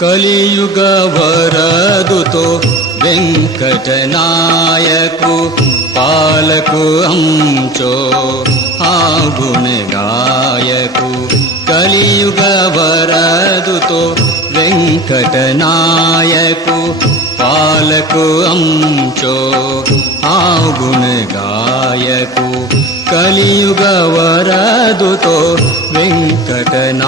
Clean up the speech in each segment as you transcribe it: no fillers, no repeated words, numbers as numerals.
कलियुग वरदुतो वेंकटनायकु पालकु आमचो हा गुणगायकु कलियुग वरदुतो वेंकटनायकु पालकु आमचो हा गुणगायकु कलियुग वरदुतो वेंकटनायकु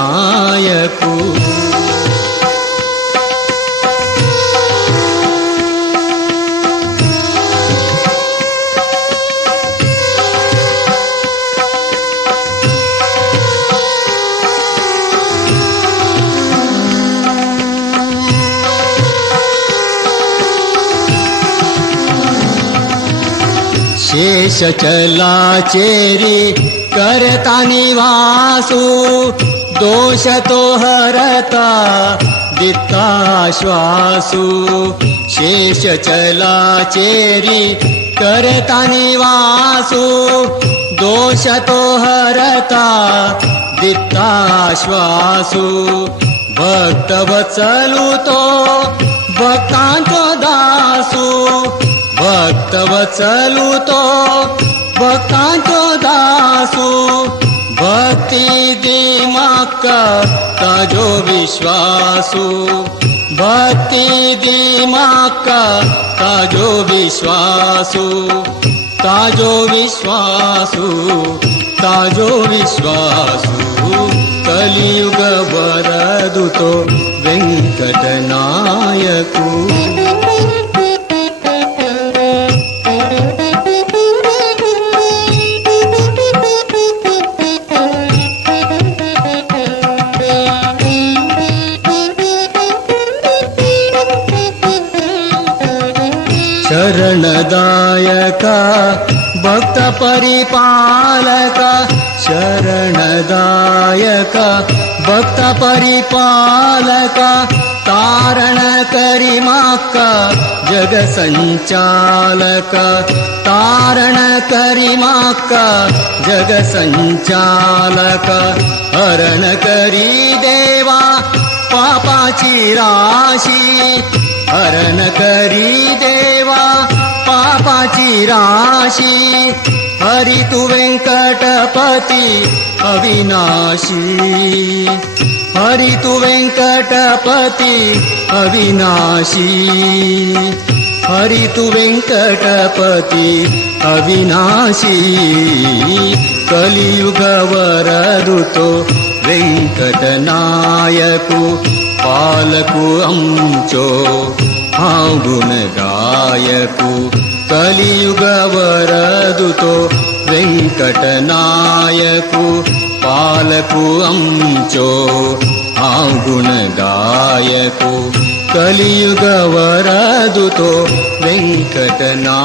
शेष चलाचेरी करता निवासु दोष तो हरता दिता श्वासु शेष चलाचेरी करता निवासु दोष तो हरता दिता श्वासु भक्त वत्सलु तो भक्तांचो दासु भक्त वत्सलु तो भक्तांचो दासु भक्ति दिमाक ताजो विश्वासु भक्ति दिमाक ताजो विश्वासु ताजो विश्वासु ताजो विश्वासु कलियुग वरदुतो वेंकटनायकु शरणदायक भक्त परिपालक शरणदायक भक्त परिपालक तारण करी माक जग संचालक तारण करी माक जग संचालक हरण करी देवा पापाची राशी हरण करी देवा पापाची राशी हरि तु वेंकटपति अविनाशी हरि तु वेंकटपति अविनाशी हरि तु वेंकटपति अविनाशी कलियुग वरदुतो वेंकटनायकु पालकु आमचो हा गुणगायकु कलियुग वरदुतो वेंकटनायकु पालकु आमचो हा गुणगायकु कलियुग वरदुतो वेंकटनायकु।